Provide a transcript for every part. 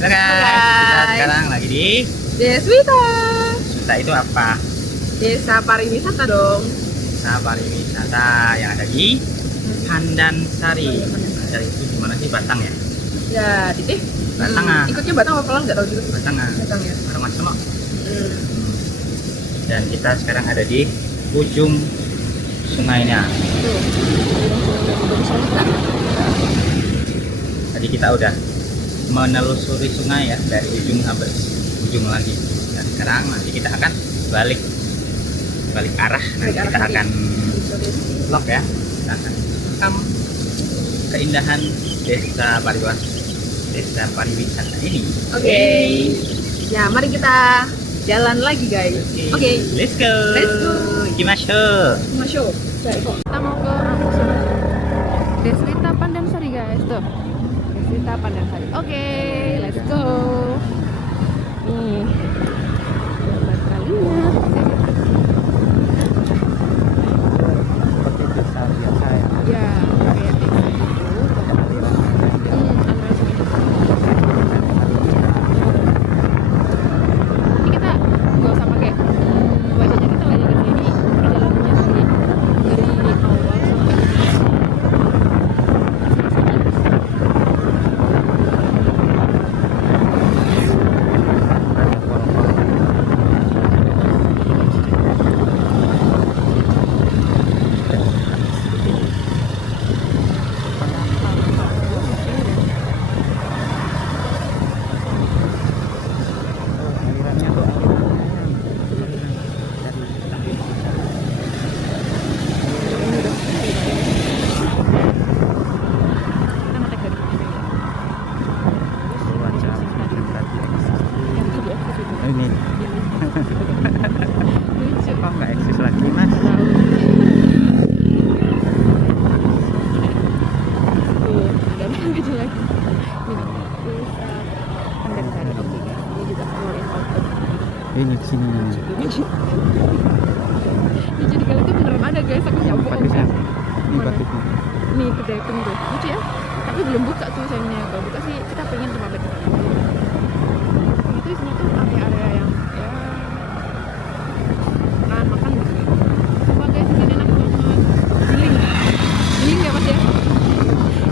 Halo guys, kita sekarang lagi di Deswita. Deswita itu apa? Desa pariwisata dong. Desa pariwisata yang ada di Pandansari. Pandansari itu gimana sih, Batang ya? Ya, titik. Batang ah. Ikutnya Batang apa Pelang nggak tahu juga. Batang ah. Batang ya. Orang Masuk. Dan kita sekarang ada di ujung sungainya. Tuh. Tadi kita udah menelusuri sungai ya, dari ujung sampai ujung lagi. Dan sekarang nanti kita akan balik arah. Nanti kita akan vlog ya. Kita akan rekam keindahan desa pariwisata ini. Oke. Ya, mari kita jalan lagi guys. Oke. Let's go. Let's go. Ikimashou. Masuk. Kita mau ke Deswita Pandansari guys tuh. Deswita Pandansari. Oke, let's go. Nih. Buat kalinya. Seperti desa biasa ya. Ya, kayak gitu. Ini kita nggak usah pakai wajahnya, kita lagi di sini perjalanannya dari awal sampai Ini lucu. kok nggak eksis lagi mas? Tuh, dan lucu lagi. Ini desa Pandansari. Oke guys, ini juga keluarin foto. Ini sini Lucu. Ini jadi kalian tuh beneran ada guys, aku nggak bohong batisnya. kan. Ini Mana? batiknya. Nih kedai tuh lucu ya, tapi belum buka tuh sayangnya. Kalau buka sih kita pengen ke mampir. Itu isinya tuh area-area yang ya makan gitu. Wah guys, ini enak banget. Giling ya mas ya.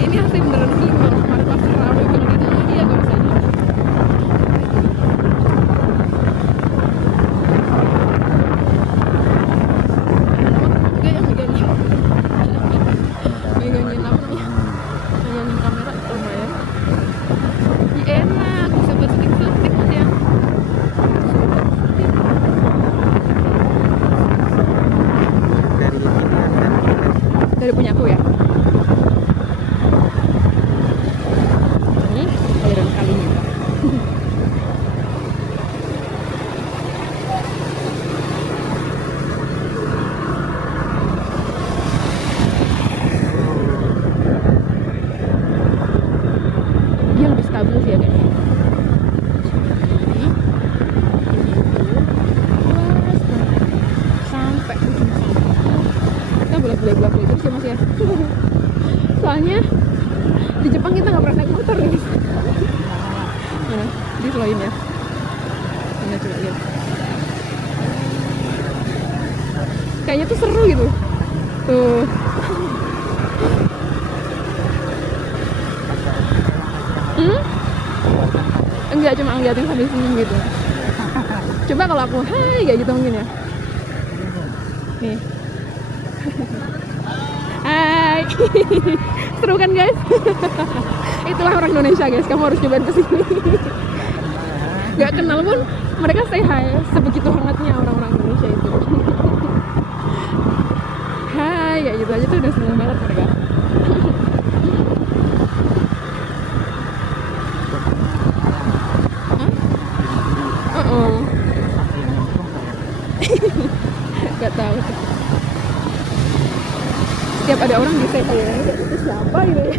Ini asli beneran giling banget. Kemarin pas ramai banget itu dia kalau misalnya. Megangin apa namanya? Megangin kamera lumayan. Ih, enak, bisa buat syuting-syuting mas ya. Dari ini kan Dari punya aku ya. Ini aliran kalinya. Dia lebih stabil sih ya kayaknya. Sampai ujung sana. Kita bolak-balik terus ya mas ya. Soalnya di Jepang kita nggak pernah naik motor nih. Mana? Di selain ya. Mana coba lihat. Kayaknya tuh seru gitu. Tuh. Enggak, cuma ngeliatin sambil senyum gitu. Coba kalau aku hai kayak gitu mungkin ya. Nih. Hai. Seru kan guys? Itulah orang Indonesia guys, kamu harus cobain kesini. Gak kenal pun mereka say hi, sebegitu hangatnya orang-orang Indonesia itu. Hai, kayak gitu aja tuh udah seneng banget mereka. Gak tahu. Setiap ada orang bisa kayak itu siapa gitu ya.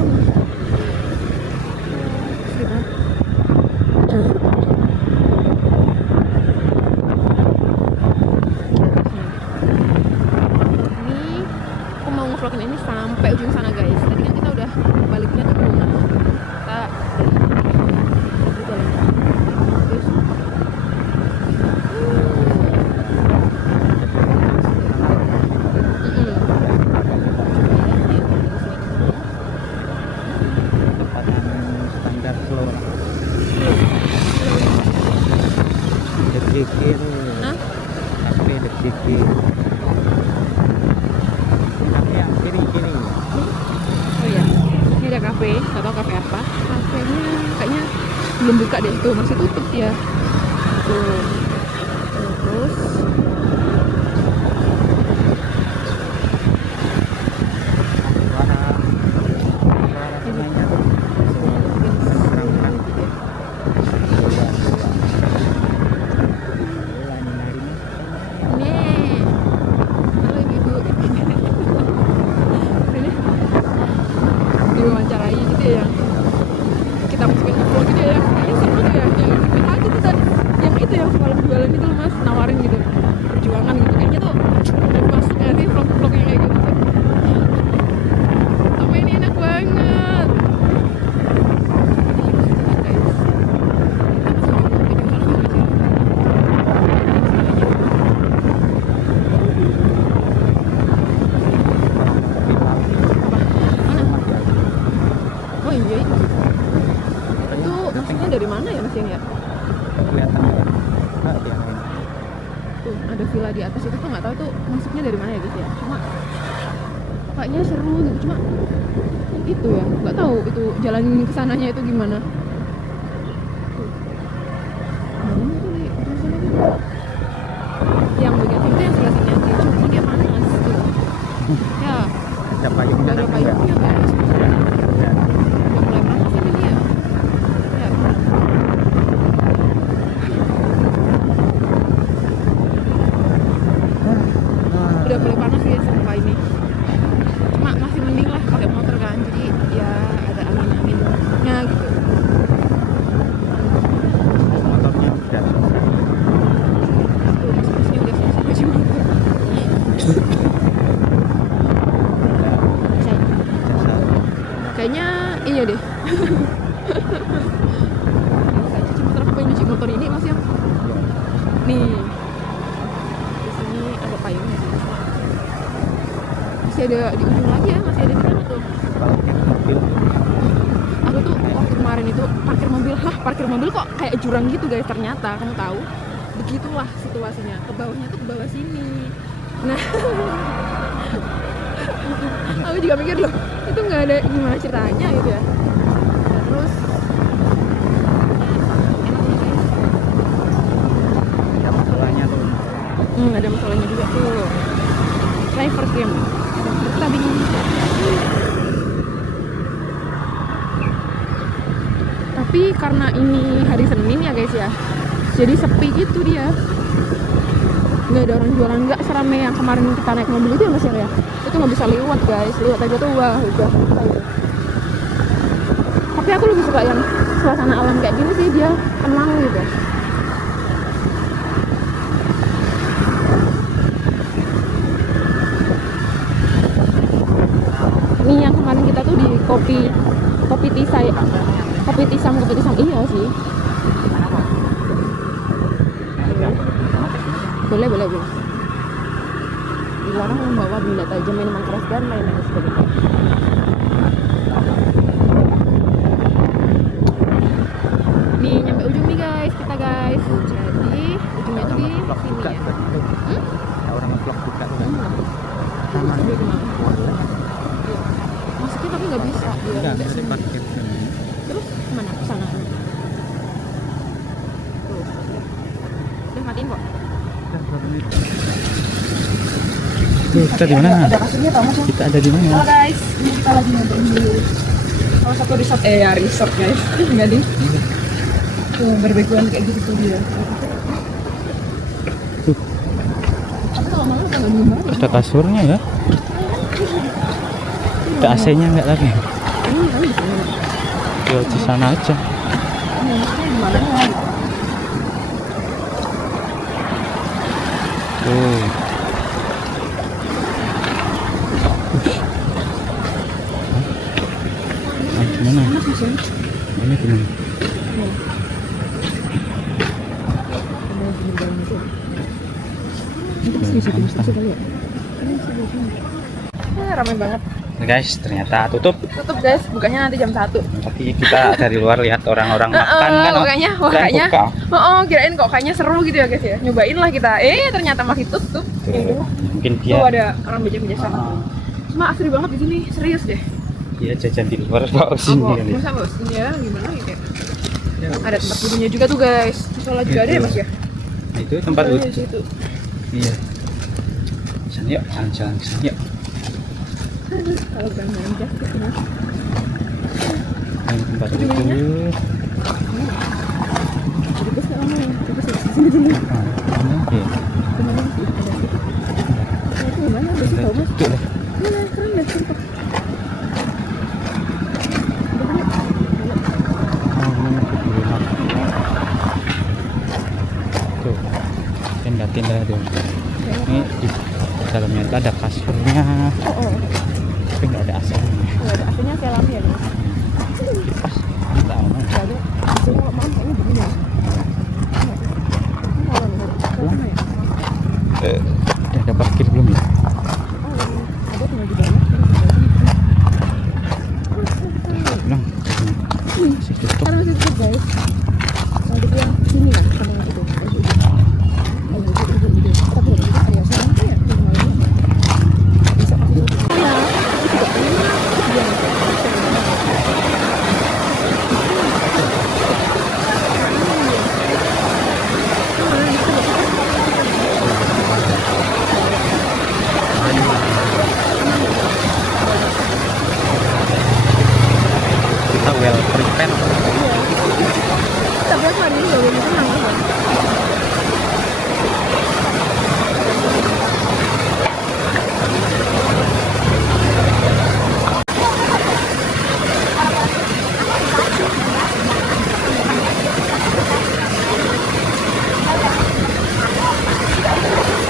Ini aku mau ngevlogin ini sampai ujung sana guys. Tadi kan kita udah baliknya ke rumah. Kita Terus Kecepatan standar slow lah. Deg-degan. Hah? Kafe deg-degan. Kafe yang kiri. Oh iya, ini ada kafe, nggak tahu kafe apa. Kafenya kayaknya belum buka deh, tuh masih tutup ya. Tuh. Terus Suara sungainya tuh terang-terang. nih, halo ibu. Ini diwawancarai gitu ya, kita masukin ke vlog gitu ya. Kayaknya seru tuh ya, yang ikut aja tuh tadi. Yang itu yang semalam jualan itu loh mas, nawarin gitu perjuangan gitu. Kayaknya tuh masuk ya sih vlog-vlog yang kayak gitu tuh. Sama ini enak banget. Oh iya, itu maksudnya dari mana ya mas ini ya? Kelihatan ya. Ah, iya, ini. Tuh ada villa di atas itu tuh nggak tahu tuh masuknya dari mana ya guys ya. Cuma kayaknya seru gitu. Cuma itu ya nggak tahu itu jalan kesananya itu gimana. Tuh. Bangunnya tuh di ujung sana tuh. Yang bagian itu yang sebelah sini aja. Cuma dia panas tuh. Ya Ada payung nggak ada jalan payungnya guys. enggak? Udah mulai panas ini dia. Ya. Udah mulai panas ya sumpah ini. Cuma masih mending lah pakai motor kan, jadi ya ada angin-anginnya gitu. Motornya udah selesai. Tuh mas-masnya udah selesai cuci motor. Ada Saya- jasa. Kayaknya iya deh. Saya cuci motor, aku pengen cuci motor ini mas yang nih. Di sini ada payungnya sih. Cuma masih ada di ujung lagi ya, masih ada di sana tuh. Parkir mobil. Aku tuh waktu kemarin itu parkir mobil kok kayak jurang gitu guys. Ternyata kamu tahu begitulah situasinya, ke bawahnya tuh ke bawah sini. Nah aku juga mikir loh itu nggak ada gimana ceritanya gitu ya. Terus Ada masalahnya tuh. ada masalahnya juga tuh, driver cam kita bingung. Tapi karena ini hari Senin ya guys ya, jadi sepi gitu dia, nggak ada orang jualan, nggak seramai yang kemarin kita naik mobil itu ya mas ya. Itu nggak bisa lewat guys, lewat aja tuh wah udah susah itu. Tapi aku lebih suka yang suasana alam kayak gini sih, dia tenang gitu. Ini yang kemarin kita tuh di kopi tisai, kopi tisam iya sih. Boleh. Dilarang membawa benda tajam, minuman keras dan lain-lain sebagainya. Nih nyampe ujung nih guys, kita guys. Jadi ujungnya tuh di sini ya. Ada orang nge-vlog juga tuh kan. Sama dia gimana? Masuknya tapi nggak bisa dia Enggak, sampai dari sini. parkir sini. Terus kemana? Kesana. Tuh. Udah matiin kok. Udah, berapa menit? Tuh, kita di mana? Ada kasurnya tau mas? Kita ada di mana? Halo guys, ini kita lagi nonton di salah satu resort resort guys. Enggak ding. Tuh barbequean kayak gitu tuh dia. Tuh, Tapi kalau malam kan nggak dingin banget. ada kasurnya ya. Ada AC-nya enggak lagi? Ini kali di sini. Ya di sana aja. Ini gimana ya? Tuh. Gimana? Enak mas ya. Ini gimana? Nih. Di situ masuk kali ya. Ramai banget. Guys, ternyata tutup. Tutup guys, bukanya nanti jam 1. Tapi kita dari luar lihat orang-orang makan kan. Kayaknya, kirain kok kayaknya seru gitu ya guys ya. Nyobain lah kita. Ternyata masih tutup. Tuh, mungkin dia. Oh, ada orang beja-beja sana. Cuma asri banget di sini, serius deh. Iya, jajan di luar kok sini. Masa nggak sini ya? Gimana gitu ya? Ada tempat wudhunya juga tuh guys. Musola juga ada ya Mas ya? Nah, itu tempat wudhu. Iya. Sana yuk, jalan-jalan ke sana yuk. Kalau gak main jas gitu Mas. Ini tempat wudhu. Jadi bos nggak lama ya? Coba sini dulu. Oke. Kemana sih? Itu gimana? Besok tau Mas? Mana? Keren deh, sumpah. Tuh, tenda-tenda tuh. Ini di dalamnya itu ada kasurnya, tapi nggak ada AC-nya. Nggak ada AC-nya kayak lampu ya Mas? Kipas, kita ada. Nggak ada. Kalau malam kayaknya begini ya. Udah ada parkir belum ya? Ada tinggal di bawah. Belum. Masih tutup. Karena masih tutup guys. Kalau yang sini kan sama yang itu. Tapi itu area sana ya. Bisa. Kita well prepared. Tapi aku hari ini gak boleh tenang kan?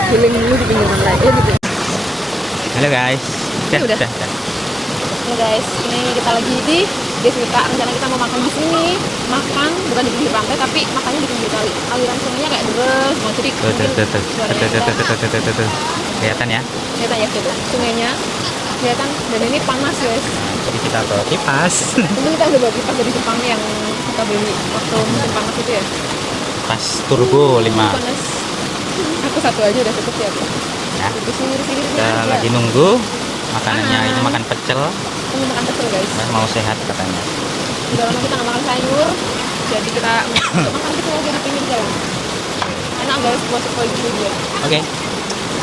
Healing dulu di pinggir pantai, gitu. Halo guys. Udah. Halo guys, ini kita lagi di Deswita. Rencana kita mau makan di sini. Makan bukan di pinggir pantai, tapi makannya di pinggir kali. Aliran sungainya kayak deras, mau jadi Tuh. Kelihatan ya? kelihatan ya coba. Sungainya kelihatan dan ini panas guys. Jadi kita bawa kipas. Itu kita udah bawa kipas dari Jepang yang kita beli waktu musim panas itu ya. Pas turbo 5. Panas. Aku satu aja udah cukup ya. Ya. Di sini Kita lagi nunggu makanannya. Ini makan pecel. Kita makan pecel guys. Mau sehat katanya. Udah lama kita nggak makan sayur, jadi kita makan pecel aja di pinggir jalan. Enak guys, buat sepoi dulu dia. Oke.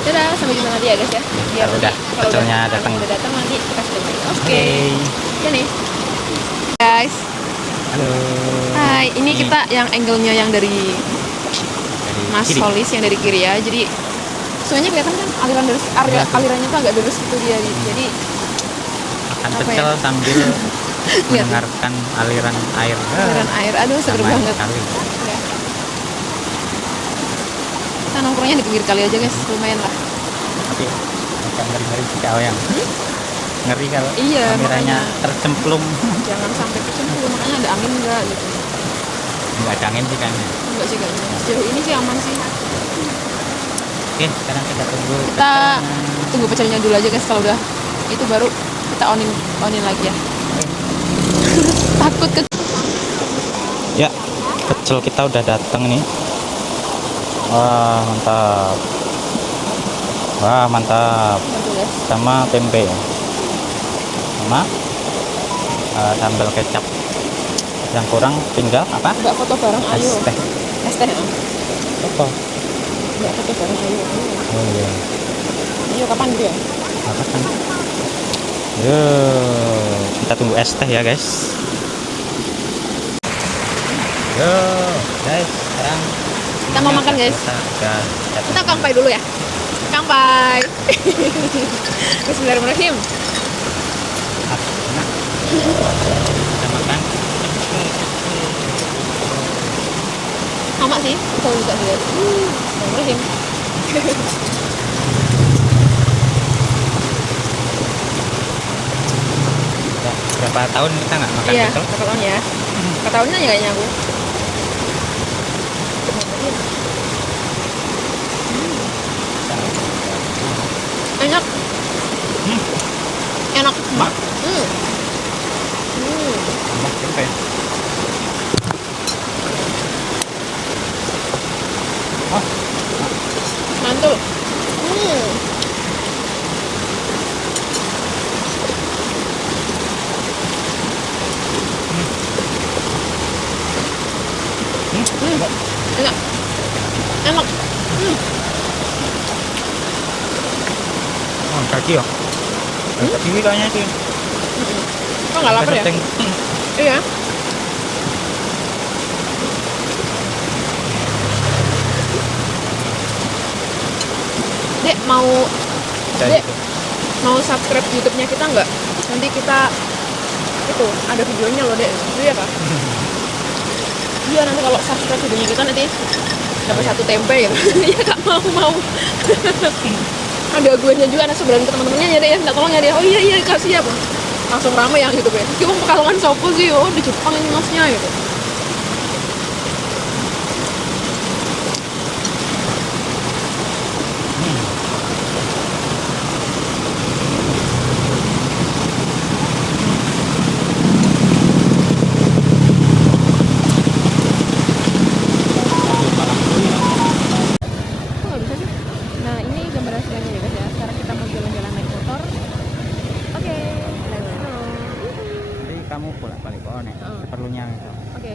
Dadah, sampai jumpa nanti ya guys ya. Biar Kalau udah pecelnya datang. Udah datang nanti kita sudah beli. Oke. Oke. Ya nih. Guys, Halo. hai. Ini kita yang angle-nya yang dari Mas kiri. Solis yang dari kiri ya. Jadi sungainya kelihatan kan alirannya tuh agak deras gitu dia. Jadi Makan apa pecel ya? sambil mendengarkan aliran air. aliran air. Aduh, seger Damai banget. sekali. Ya. Kita nongkrongnya di pinggir kali aja guys, lumayan lah. Tapi agak ngeri-ngeri sih kalau yang ngeri kalau Iya, kameranya makanya. tercemplung. Jangan sampai kecemplung, makanya ada angin enggak gitu. Nggak ada angin sih kan. Enggak sih kayaknya. Sejauh ini sih aman sih. Oke, sekarang kita tunggu. Kita pecelnya. tunggu pecelnya dulu aja guys, kalau udah itu baru kita onin lagi ya. Takut ke Ya, pecel kita udah datang nih. Wah, mantap. Wah, mantap. Gitu, guys. Sama tempe. Sama sambal kecap. Yang kurang tinggal apa? Enggak foto bareng, ayo. Es teh. Es teh. Apa? Enggak foto bareng, ayo. Oh iya. Ayo kapan gitu ya? Apa kan? Yo, kita tunggu es teh ya guys. Yo, guys, sekarang Kita mau makan guys. Kita kampai dulu ya. Kampai. Bismillahirrahmanirrahim. Kita makan. Sama sih, kita juga sih guys. Bismillahirrahmanirrahim. Udah berapa tahun kita nggak makan Iya, pecel? berapa tahun ya? Berapa tahunnya ya kayaknya aku. Enak. Mak. Hmm. Tambah tempe. Oh, Mantul. enggak. Enak. Enak. Oh, kaki ya. Kaki kayaknya sih. Kok nggak lapar ya? Setting. Iya. Dek mau Jadi, Dek mau subscribe YouTube-nya kita nggak? Nanti kita itu ada videonya loh Dek. Iya kak? Iya nanti kalau subscribe videonya kita nanti dapat satu tempe gitu. Iya kak mau. Ada guenya juga, ada sebenarnya teman-temannya ya Dek ya, minta tolong ya Dek. Oh iya kak siap. Langsung rame yang gitu ya. Cuma Pekalongan sopo sih, oh di Jepang ini masnya gitu. Kok nggak bisa sih? Nah ini gambaran sedangnya ya guys ya. Sekarang kita mau jalan-jalan naik motor. Oke, let's go. Jadi kamu bolak-balik oh nih, seperlunya gitu. Oke,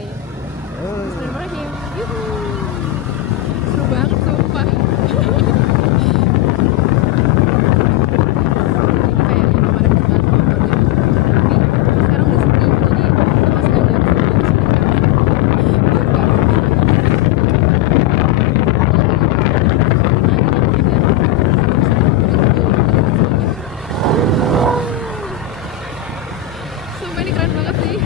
Oh. Bismillahirrahmanirrahim. Yuhu. Seru banget sumpah. Sumpah ini keren banget sih.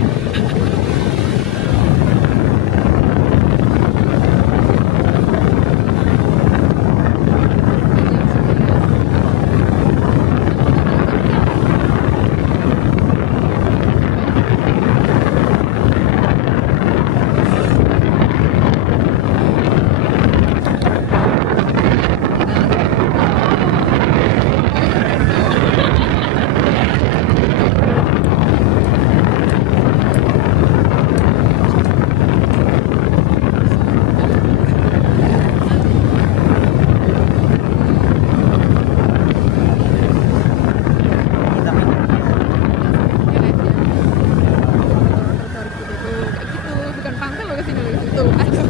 Kita minum. Ya guys ya. Tertarik gitu tuh kayak gitu, bukan pantai loh kesini loh gitu. Aduh.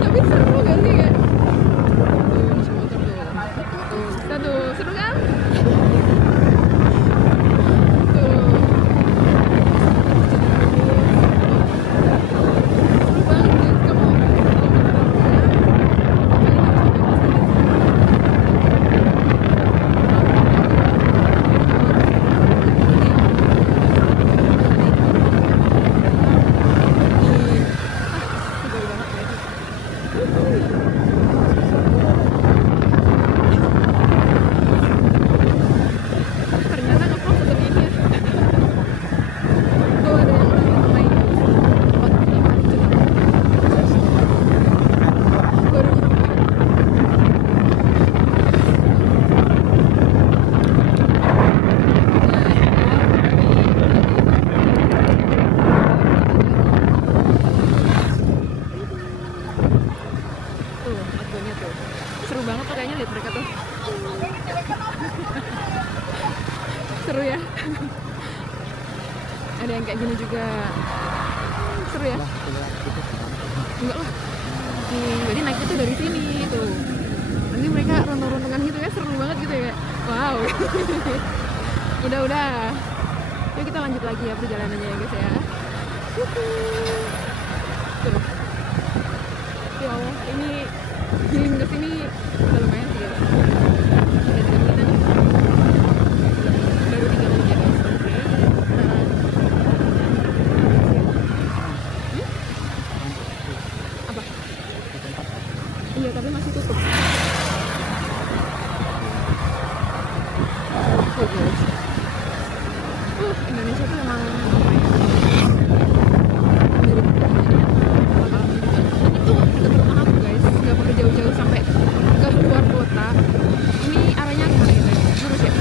Tapi seru gak sih kayak? Tuh, si motor tuh. Tuh, kita tuh seru kan? Tuh. Seru banget guys, kamu. Ternyata ngevlog tetap ini ya. Tuh ada yang lagi main. Tempat ini hancur. Baru tuh, fotonya tuh. Seru banget tuh kayaknya lihat mereka tuh. Seru ya. Ada yang kayak gini juga. Seru ya. Enggak lah. Nih, jadi naik itu dari sini tuh. Nanti mereka rontok-rontokan gitu ya, seru banget gitu ya. Wow. Udah. Yuk kita lanjut lagi ya perjalanannya ya guys ya. Tuh. Ya Allah, ini healing ke sini udah lumayan sih guys. Udah 3 menitan. Baru 3 menit ya guys. Nah. Apa? Iya tapi masih tutup. Oh, guys. Indonesia tuh emang apa ya? Mirip ini tuh deket rumah aku guys, nggak perlu jauh-jauh sampai ke luar kota. Ini arahnya kemana kita? Lurus ya?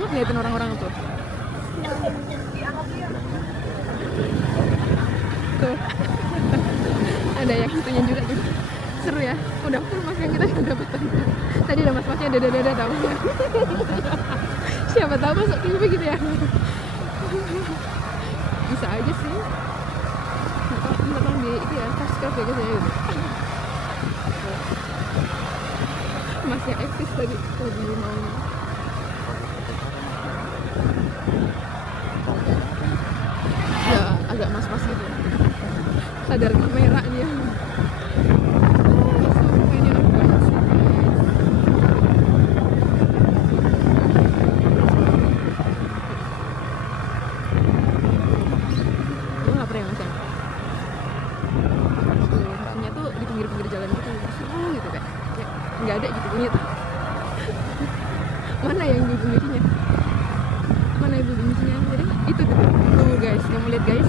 banget ngeliatin orang-orang tuh. Tuh. Ada yang itunya juga tuh. Seru ya. Udah full mas yang kita dapat. Tadi ada mas-masnya dada-dada tahu. Siapa tahu masuk TV gitu ya. Bisa aja sih. Nggak tahu di itu ya, subscribe ya guys ya. Masih eksis tadi lagi mau ya agak mas-mas gitu. Sadar kamera dia. Nggak ada gitu bunyi tuh. Mana yang ibu bunyinya? Mana ibu bunyinya? Jadi itu tuh guys, kamu lihat guys,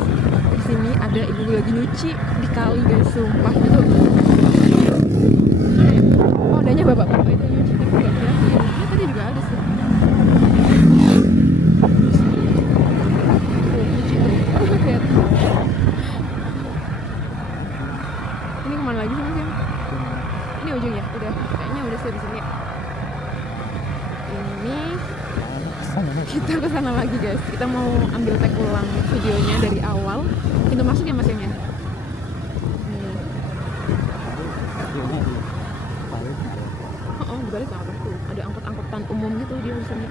di sini ada ibu lagi nyuci di kali guys, sumpah itu. Oh, adanya bapak-bapak itu yang nyuci tapi nggak kelihatan. Ya, tadi juga ada sih. Tuh, nyuci tuh. Lihat. Ini kemana lagi sih mas ya? Ini ujungnya, udah kayaknya udah sih di sini. Ini kita ke sana lagi guys. Kita mau ambil tag ulang videonya dari awal. Pintu masuk ya mas ya? Oh, dibalik apa tuh? Ada angkot-angkotan umum gitu dia di sini.